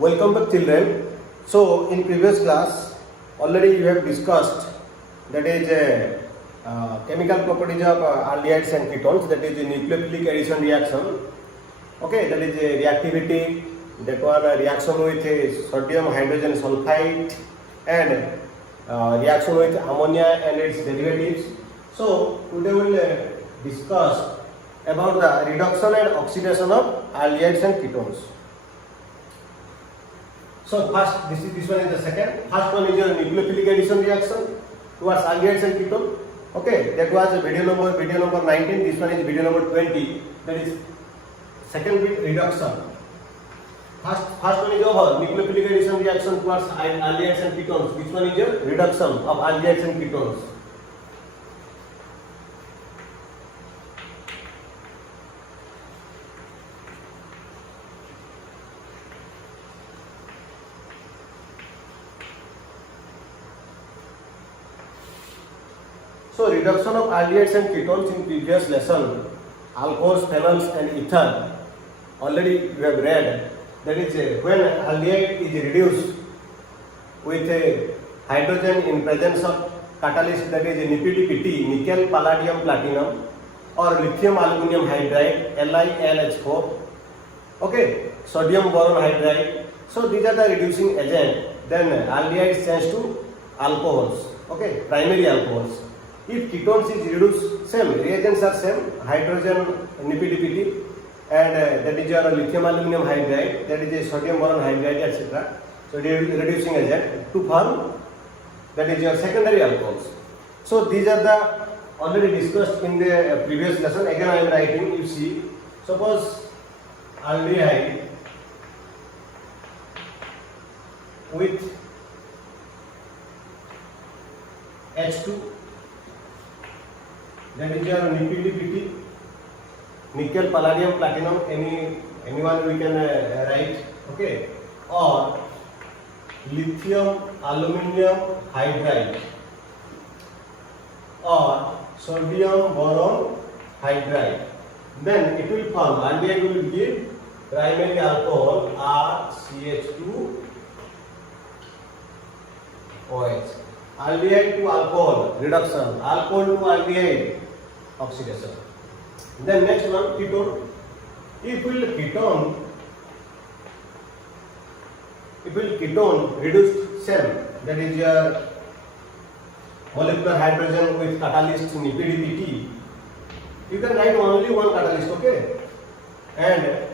Welcome back children. So in previous class already you have discussed that is chemical properties of aldehydes and ketones, that is nucleophilic addition reaction. Okay, that is reactivity, that one reaction with sodium hydrogen sulfide and reaction with ammonia and its derivatives. So today we will discuss about the reduction and oxidation of aldehydes and ketones. So first, this one is the second. First one is your nucleophilic addition reaction towards aldehydes and ketone. Okay, that was video number 19. This one is video number 20. That is second bit reduction. First one is over nucleophilic addition reaction towards aldehydes and ketones. This one is your reduction of aldehydes and ketones. So reduction of aldehydes and ketones in previous lesson, alcohols, phenols and ether, already we have read. That is when aldehyde is reduced with a hydrogen in presence of catalyst, that is NiPDPT, nickel, palladium, platinum, or lithium aluminum hydride, LiLH4, okay, sodium boron hydride. So these are the reducing agent. Then aldehyde change to alcohols, okay, primary alcohols. If ketones is reduced, same reagents are same, hydrogen NiPDPT and that is your lithium aluminum hydride, that is a sodium boron hydride, etc. So reducing agent to form, that is your secondary alcohols. So these are the already discussed in the previous lesson. Again I am writing. You see, suppose aldehyde with H2, that is your NiPDPT, nickel, palladium, platinum, anyone we can write, okay, or lithium aluminum hydride or sodium boron hydride. Then it will form, aldehyde will give primary alcohol RCH2OH. Aldehyde to alcohol reduction, alcohol to aldehyde oxidation. Then next one, ketone. If ketone reduced same, that is your molecular hydrogen with catalyst NiPDPT, you can write only one catalyst, okay, and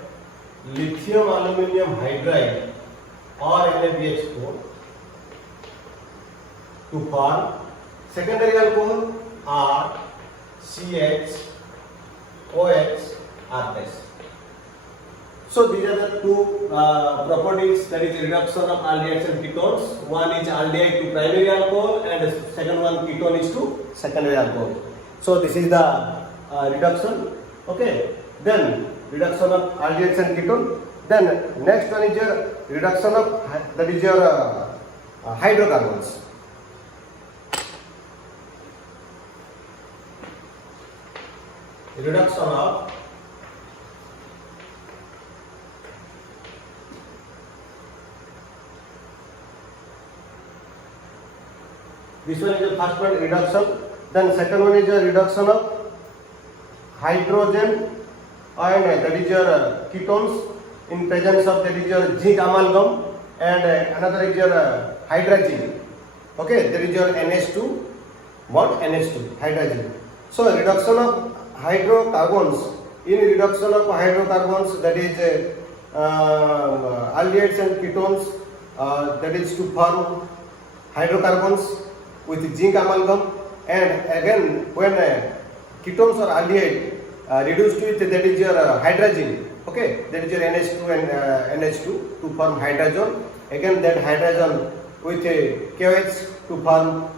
lithium aluminum hydride or NaBH4 to form secondary alcohol RCH OH R+. So these are the two properties, that is reduction of aldehydes and ketones. One is aldehyde to primary alcohol and the second one ketone is to secondary alcohol. So this is the reduction, okay. Then reduction of aldehydes and ketone. Then next one is your reduction of, that is your hydrocarbons. Reduction of this one is the first one, reduction. Then second one is a reduction of hydrogen and that is your ketones in presence of, that is your zinc amalgam, and another is your hydrazine, okay, that is your NH2, what NH2 hydrazine. So reduction of hydrocarbons, in reduction of hydrocarbons, that is aldehydes and ketones, that is to form hydrocarbons with zinc amalgam, and again when ketones or aldehyde reduced with, that is your hydrazine, okay, that is your NH2 and NH2 to form hydrazone, again that hydrazone with a KOH to form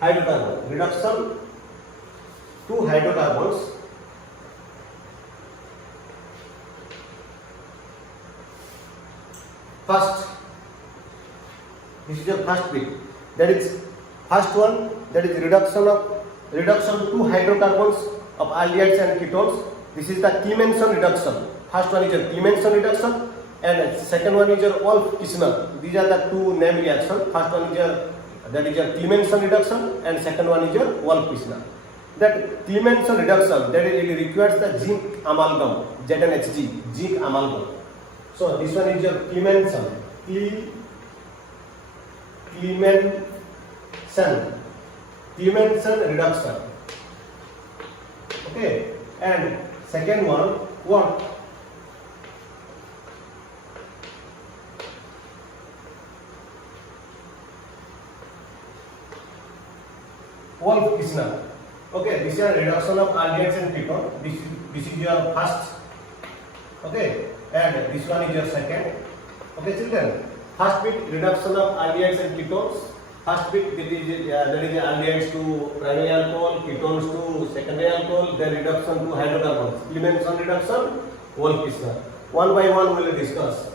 hydrocarbon. Reduction to hydrocarbons. First, this is your first bit, that is first one, that is reduction to hydrocarbons of aldehydes and ketones. This is the Clemenson reduction. First one is a Clemenson reduction, and second one is your Wolff-Kishner. These are the two name reaction. First one is your Clemmensen reduction, and second one is your Wolff-Kishner. That Clemmensen reduction, that it requires the zinc amalgam, ZnHg, zinc amalgam. So this one is your Clemmensen reduction. Okay, and second one what? Wolff-Kishner. Okay, this is a reduction of aldehydes and ketone. This is your first. Okay, and this one is your second. Okay, children. First bit reduction of aldehydes and ketones. First bit that is aldehydes to primary alcohol, ketones to secondary alcohol, then reduction to hydrocarbons. Clemmensen reduction, Wolff-Kishner. One by one we will discuss.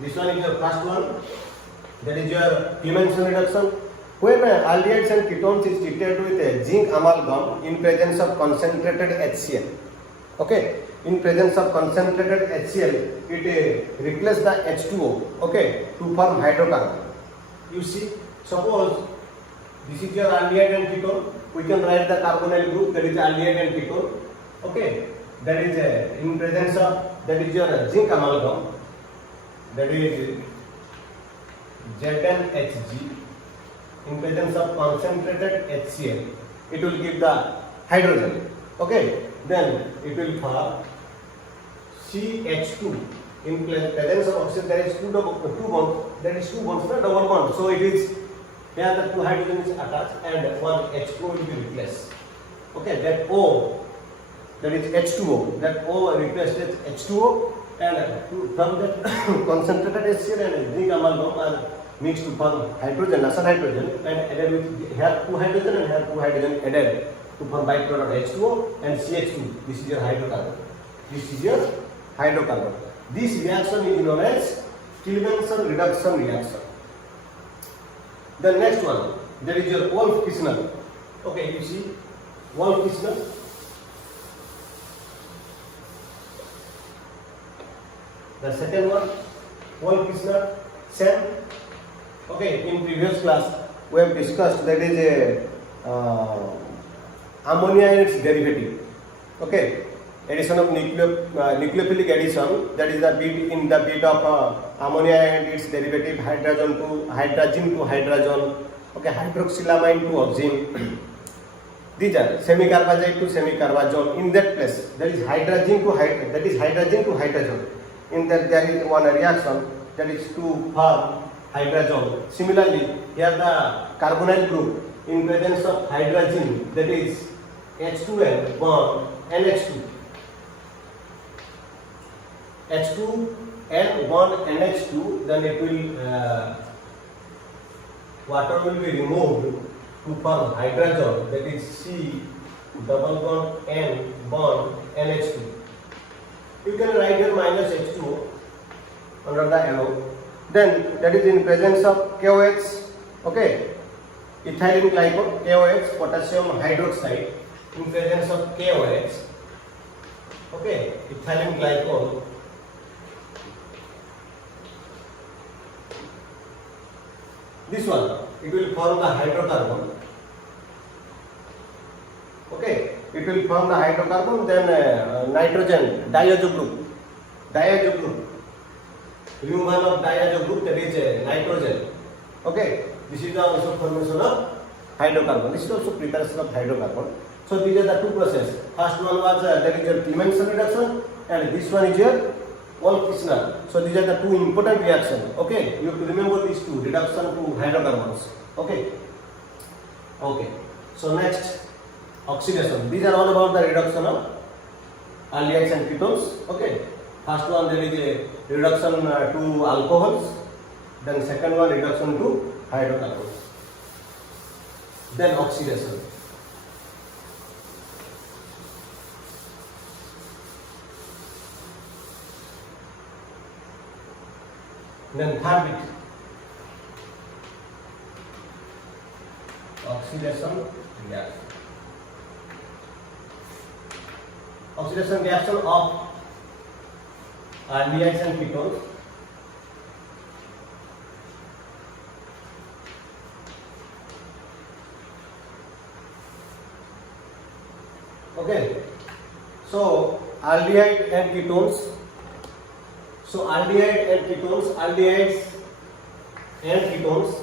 This one is your first one. That is your Clemmensen reduction. When aldehydes and ketones is treated with a zinc amalgam in presence of concentrated HCl. Okay, in presence of concentrated HCl, it replaces the H2O. Okay, to form hydrocarbon. You see, suppose this is your aldehyde and ketone. We can write the carbonyl group, that is aldehyde and ketone. Okay, that is in presence of, that is your zinc amalgam. That is ZnHg. In presence of concentrated HCl, it will give the hydrogen. Okay, then it will form CH2. In presence of oxygen, there is two bonds. There is two bonds, not double bond. So it is here the two hydrogens attached and one H2O will be replaced. Okay, that O, that is H2O. That O replaces H2O, and from that concentrated HCl and zinc amalgam are mixed to form hydrogen, nasal hydrogen, and added with here two hydrogen and here two hydrogen added to form byproduct H2O and CH2. This is your hydrocarbon. This is your hydrocarbon. This reaction is known as Clemmensen reduction reaction. The next one, that is your Wolff-Kishner. Okay, you see Wolff-Kishner. The second one, Wolff-Kishner, same. Okay, in previous class we have discussed that is a ammonia and its derivative. Okay, addition of nucleophilic addition, that is the bit in the bit of ammonia and its derivative hydrogen to hydrogen. Okay, hydroxylamine to oxime. These are semicarbazide to semicarbazole. In that place, that is hydrogen to hydrogen. In that there is one reaction, that is to form hydrazole. Similarly, here the carbonyl group in presence of hydrogen, that is H2N bond NH2. H2N bond NH2, then it will water will be removed to form hydrazole, that is C double bond N bond NH2. You can write here minus H2O under the arrow. Then that is in presence of KOH, okay, ethylene glycol, KOH, potassium hydroxide, in presence of KOH, okay, ethylene glycol. This one, it will form the hydrocarbon. Okay, it will form the hydrocarbon, then nitrogen, diazo group. Removal of diazo group, that is nitrogen. Okay, this is the also formation of hydrocarbon. This is also preparation of hydrocarbon. So these are the two processes. First one was that is your Clemmensen reduction, and this one is your Wolff-Kishner. So these are the two important reactions. Okay, you have to remember these two, reduction to hydrocarbons. Okay. Okay. So next, oxidation. These are all about the reduction of aldehydes and ketones. Okay. First one, there is a reduction to alcohols. Then second one, reduction to hydrocarbons. Then oxidation. Then third bit, oxidation reaction. oxidation reaction of aldehydes and ketones. Okay, so aldehyde and ketones. So aldehyde and ketones, aldehydes and ketones.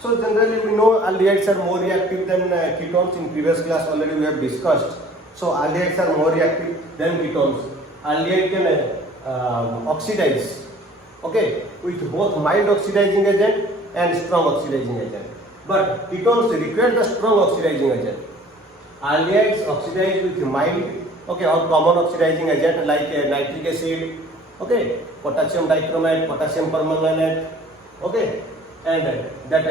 So generally we know aldehydes are more reactive than ketones. In previous class already we have discussed. So aldehydes are more reactive than ketones. Aldehyde can oxidize, okay, with both mild oxidizing agent and strong oxidizing agent. But ketones require the strong oxidizing agent. Aldehydes oxidize with mild, okay, or common oxidizing agent like nitric acid, okay, potassium dichromate, potassium permanganate, okay, and that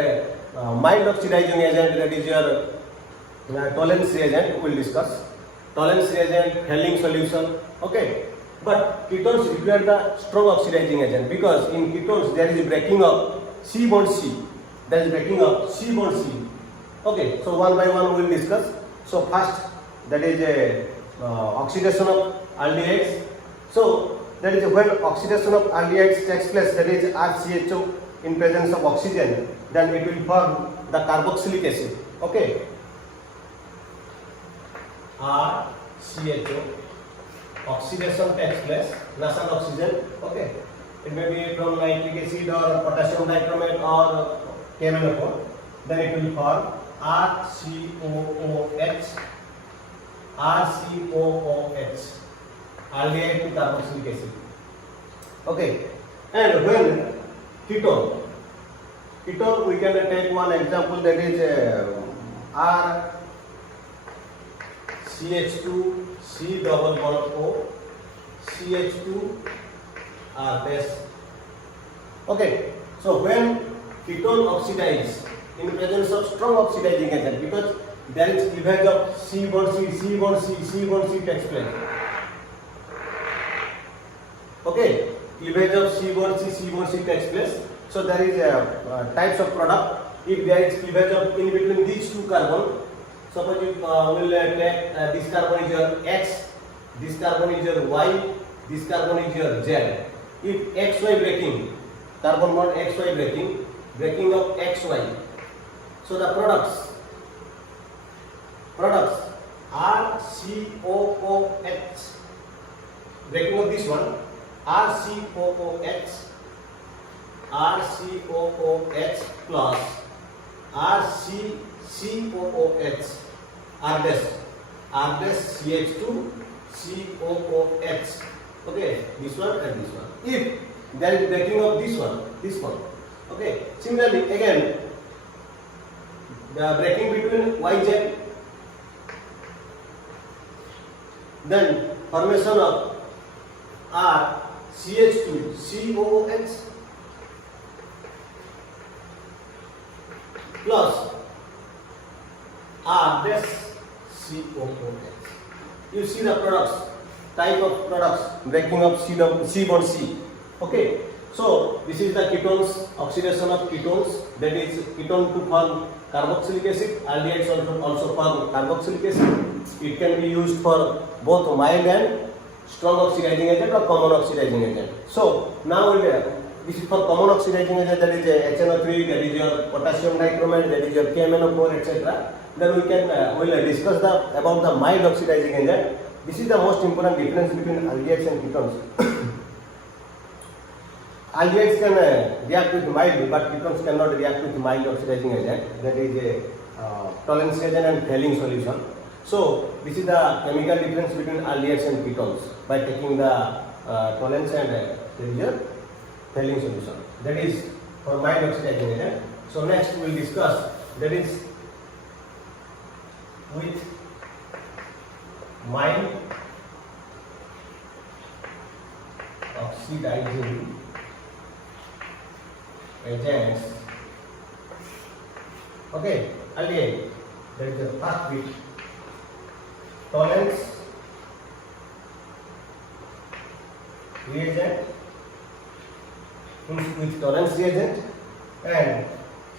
mild oxidizing agent, that is your Tollens reagent, we will discuss. Tollens reagent, Helling solution, okay. But ketones require the strong oxidizing agent, because in ketones there is a breaking of C bond C. There is breaking of C bond C. Okay, so one by one we will discuss. So first, that is a oxidation of aldehydes. So that is when oxidation of aldehydes takes place, that is RCHO in presence of oxygen, then it will form the carboxylic acid. Okay, RCHO. Oxidation takes place, nasal oxygen, okay. It may be from nitric acid or potassium dichromate or KMnO4. Then it will form RCOOH, aldehyde to carboxylic acid. Okay, and when ketone we can take one example, that is RCH2 C double bond O CH2 R dash. Okay, so when ketone oxidize in presence of strong oxidizing agent, because there is cleavage of C bond C, C bond C, C bond C takes place. Okay, cleavage of C bond C, C bond C takes place. So there is types of product. If there is cleavage of in between these two carbon, suppose you will take this carbon is your X, this carbon is your Y, this carbon is your Z. If XY breaking, carbon bond XY breaking of XY. So the products RCOOH, breaking of this one, RCOOH plus RCCOOH, R dash CH2 COOH. Okay, this one and this one. If there is breaking of this one, okay. Similarly, again, the breaking between YZ, then formation of RCH2 COOH plus R dash COOH. You see the products, type of products, breaking of C bond C. Okay, so this is the ketones, oxidation of ketones, that is ketone to form carboxylic acid, aldehydes also form carboxylic acid. It can be used for both mild and strong oxidizing agent or common oxidizing agent. So now this is for common oxidizing agent, that is HNO3, that is your potassium dichromate, that is your KMnO4, etc. Then we can will discuss about the mild oxidizing agent. This is the most important difference between aldehydes and ketones. Aldehydes can react with mild, but ketones cannot react with mild oxidizing agent. That is a Tollens reagent and Helling solution. So this is the chemical difference between aldehydes and ketones by taking the Tollens and there is a Helling solution. That is for mild oxidizing agent. So next we will discuss, that is with mild oxidizing agents. Okay, aldehyde, that is the first bit. Tollens reagent with tolerance reagent, and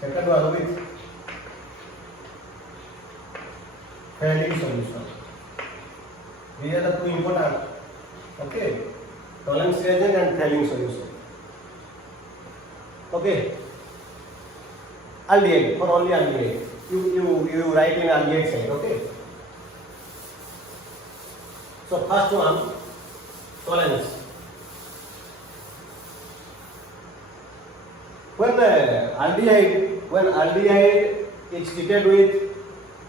second one with Fehling solution. These are the two important. Okay, tolerance reagent and Fehling solution. Okay, aldehyde, for only aldehyde. You write in aldehyde side. Okay. So first one, tolerance. When aldehyde is treated with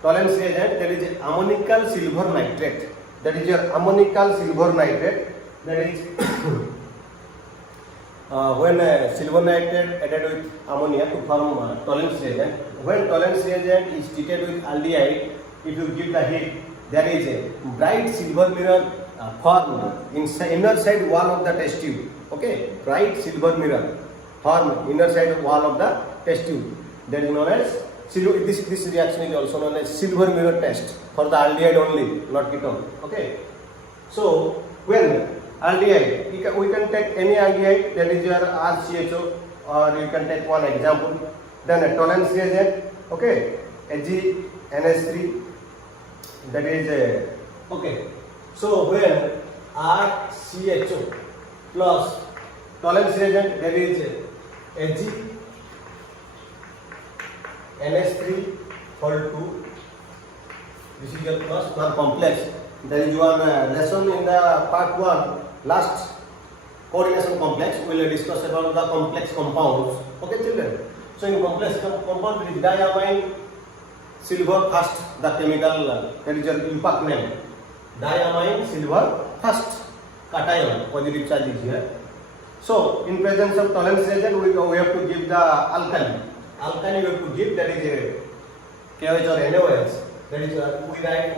tolerance reagent, there is ammonical silver nitrate. That is your ammonical silver nitrate. That is when silver nitrate added with ammonia to form tolerance reagent. When tolerance reagent is treated with aldehyde, if you give the heat, there is a bright silver mirror formed in inner side wall of the test tube. Okay, bright silver mirror formed inner side wall of the test tube. That is known as silver. This reaction is also known as silver mirror test for the aldehyde only, not ketone. Okay, so when aldehyde, we can take any aldehyde, that is your RCHO, or you can take one example. Then a tolerance reagent. Okay, AgNH3. That is okay. So when RCHO plus tolerance reagent, that is AgNH3 whole 2. This is your first one complex. There is one lesson in the part 1, last coordination complex. We will discuss about the complex compounds. Okay, children. So in complex compound, there is diamine silver first, the chemical, that is your impact name. Diamine silver first, cation, positive charge is here. So in presence of tolerance reagent, we have to give the alkali. Alkali we have to give, that is KOH or NaOH. That is we write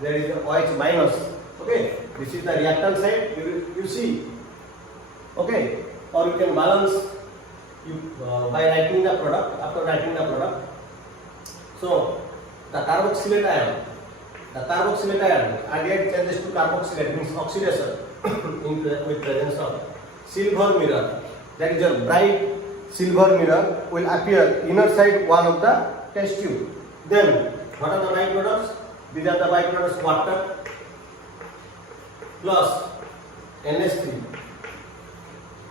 there is OH minus. Okay, this is the reactant side. You see. Okay, or you can balance by writing the product. After writing the product, so the carboxylate ion, aldehyde changes to carboxylate, means oxidation with presence of silver mirror. That is your bright silver mirror will appear inner side wall of the test tube. Then what are the byproducts? These are the byproducts: water plus NH3.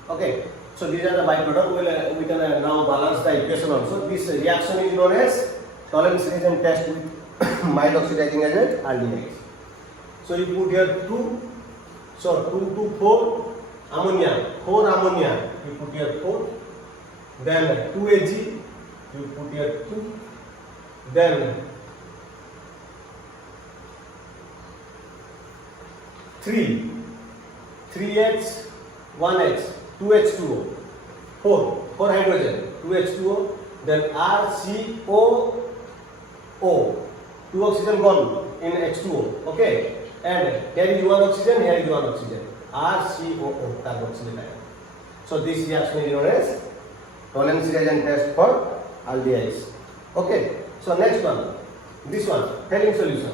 Okay, so these are the byproducts. We can now balance the equation also. This reaction is known as tolerance reagent test with mild oxidizing agent aldehyde. So you put here 2, so 2 to 4 ammonia, 4 ammonia, you put here 4, then 2 Ag, you put here 2, then 3H, 1H, 2H2O, 4 hydrogen, 2H2O, then RCOO, 2 oxygen gone in H2O, okay, and here is 1 oxygen, here is 1 oxygen, RCOO, carboxylate ion. So this reaction is known as tolerance reagent test for aldehydes. Okay, so next one, this one, Fehling solution.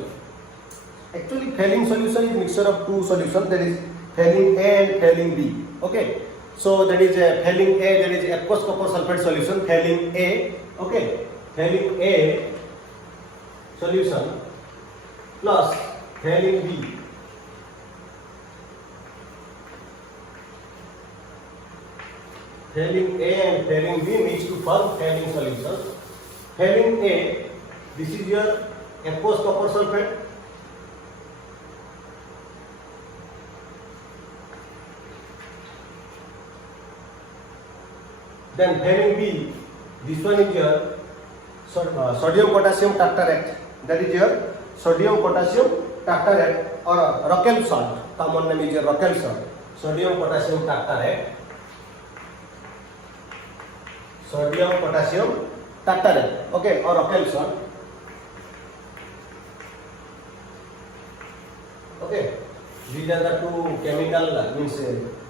Actually, Fehling solution is mixture of two solutions, that is Fehling A and Fehling B. Okay, so that is Fehling A, that is aqueous copper sulfate solution, Fehling A. Okay, Fehling A solution plus Fehling B. Fehling A and Fehling B mixed to form Fehling solution. Fehling A, this is your aqueous copper sulfate. Then Fehling B, this one is your sodium potassium tartarate. That is your sodium potassium tartarate or Rockel salt. Common name is your Rockel salt. Sodium potassium tartarate. Sodium potassium tartarate. Okay, or Rockel salt. Okay, these are the two chemical means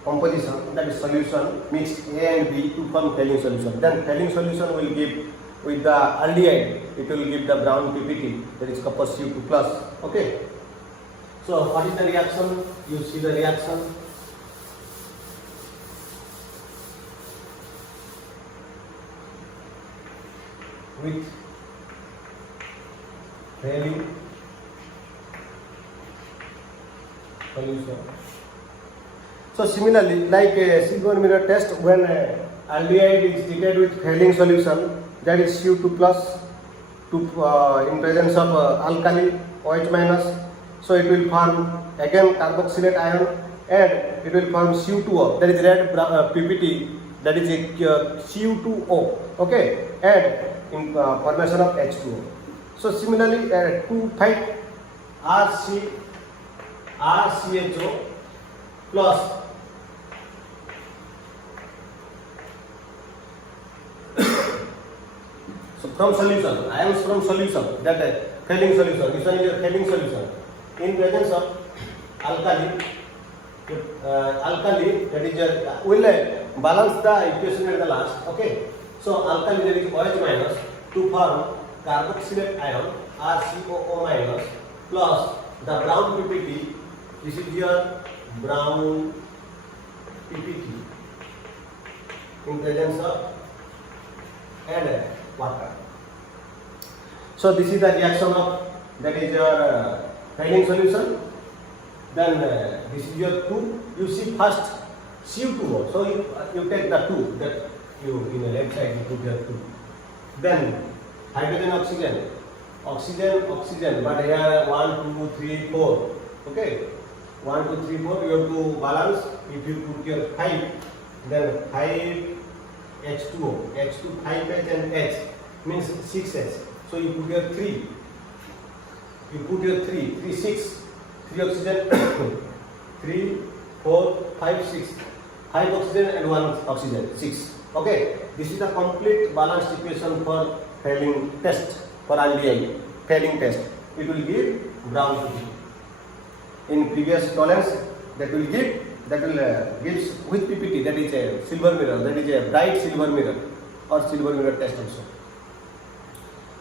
composition, that is solution mixed A and B to form Fehling solution. Then Fehling solution will give with the aldehyde, it will give the brown PPT, that is copper Cu2 plus. Okay, so what is the reaction? You see the reaction. with Fehling solution. So similarly, like a silver mirror test, when aldehyde is treated with Fehling solution, that is Cu2 plus in presence of alkali OH minus, so it will form again carboxylate ion and it will form Cu2O, that is red PPT, that is a Cu2O, okay, and in formation of H2O. So similarly, to find RCHO plus so from solution, ions from solution, that Fehling solution, this one is your Fehling solution, in presence of alkali, that is your, will balance the equation at the last, okay. So alkali, there is OH minus to form carboxylate ion RCOO minus plus the brown PPT, this is your brown PPT in presence of and water. So this is the reaction of, that is your Fehling solution. Then this is your 2. You see first Cu2O. So you take the 2 that you in the left side you put your 2. Then hydrogen, oxygen. But here 1, 2, 3, 4. Okay. 1, 2, 3, 4. You have to balance. If you put your 5, then 5 H2O, H2 5H and H means 6H. So you put your 3. You put your 3, 6. 3 oxygen, 3, 4, 5, 6. 5 oxygen and 1 oxygen, 6. Okay. This is the complete balanced equation for Fehling test, for aldehyde Fehling test. It will give brown PPT. In previous tolerance, that will gives with PPT, that is a silver mirror, that is a bright silver mirror or silver mirror test also.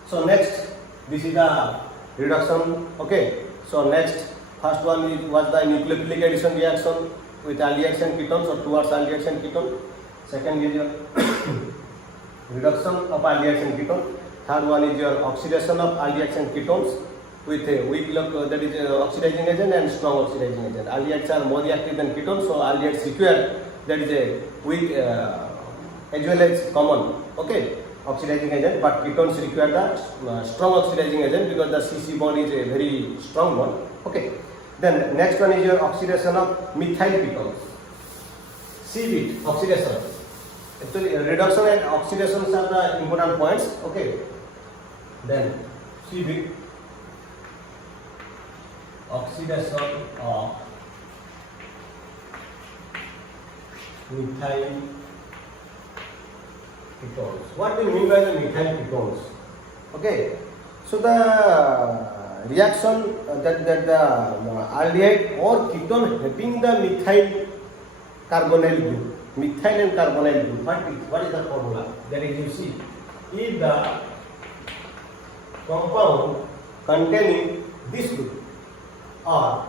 So next, this is the reduction. Okay. So next, first one was the nucleophilic addition reaction with aldehydes and ketones or towards aldehydes and ketone. Second is your reduction of aldehydes and ketone. Third one is your oxidation of aldehydes and ketones with a weak that is oxidizing agent and strong oxidizing agent. Aldehydes are more reactive than ketones, so aldehydes require, that is a weak as well as common, okay, oxidizing agent, but ketones require the strong oxidizing agent because the CC bond is a very strong bond. Okay. Then next one is your oxidation of methyl ketones. C-bit oxidation. Actually, reduction and oxidation are the important points. Okay. Then C-bit oxidation of methyl ketones. What do you mean by the methyl ketones? Okay. So the reaction that the aldehyde or ketone having the methyl carbonyl group, methyl and carbonyl group. What is the formula? That is, you see, if the compound containing this group, or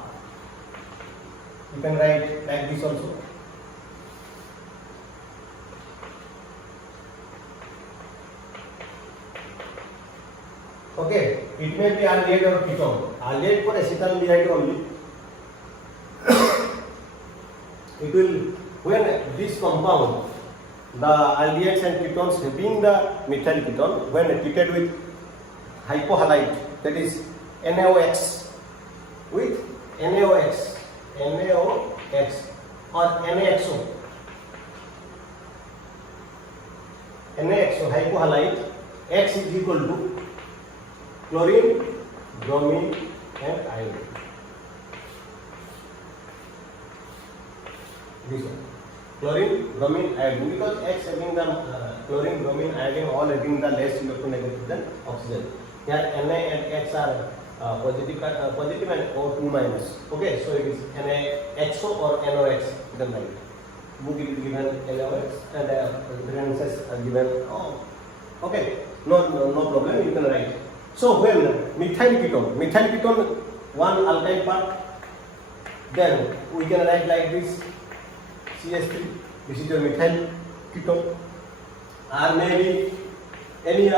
you can write like this also. Okay, it may be aldehyde or ketone. Aldehyde for acetaldehyde only. It will, when this compound, the aldehydes and ketones having the methyl ketone, when treated with hypohalite, that is NaOX, with NaOX or NaXO, hypohalite, X is equal to chlorine, bromine and iodine. This one. Chlorine, bromine, iodine, because X having the chlorine, bromine, iodine all having the less electronegative than oxygen. Here Na and X are positive and O2 minus. Okay, so it is NaXO or NOX. You can write. Book is given NOX and references are given. Oh, okay, no problem. You can write. So when methyl ketone, one alkyl part, then we can write like this: CH3. This is your methyl ketone. Or maybe any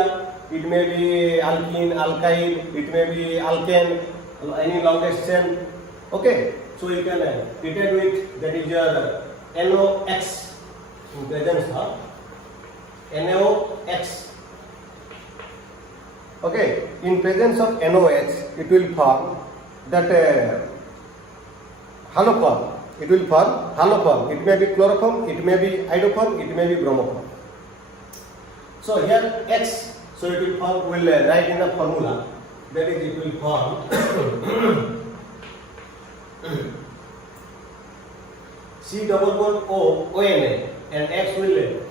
it may be alkene, alkyne, it may be alkane, any longest chain. Okay, so you can treated with, that is your NOx in presence of NOx. Okay, in presence of NOx, it will form that haloform. It will form haloform. It may be chloroform, it may be iodoform, it may be bromoform. So here X, so it will form, we will write in the formula, that is it will form C double bond O, ONA, and X will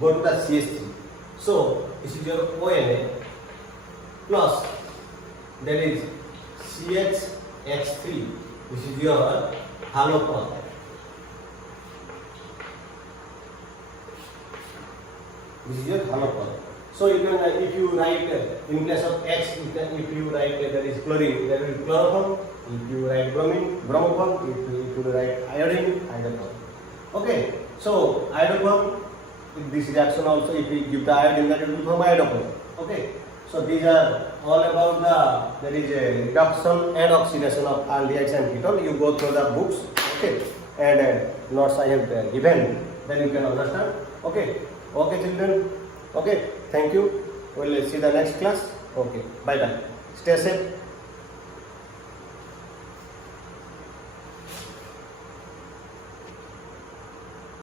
go to the CH3. So this is your ONA plus, that is CHX3. This is your haloform. This is your haloform. So you can, if you write in place of X, if you write that is chlorine, that will be chloroform. If you write bromine, bromoform. If you write iodine, iodoform. Okay. So iodoform, this reaction also, if we give the iodine, that will form iodoform. Okay. So these are all about the, that is a reduction and oxidation of aldehydes and ketone. You go through the books, okay, and notes I have given, then you can understand. Okay. Okay, children. Okay. Thank you. We'll see the next class. Okay. Bye bye. Stay safe.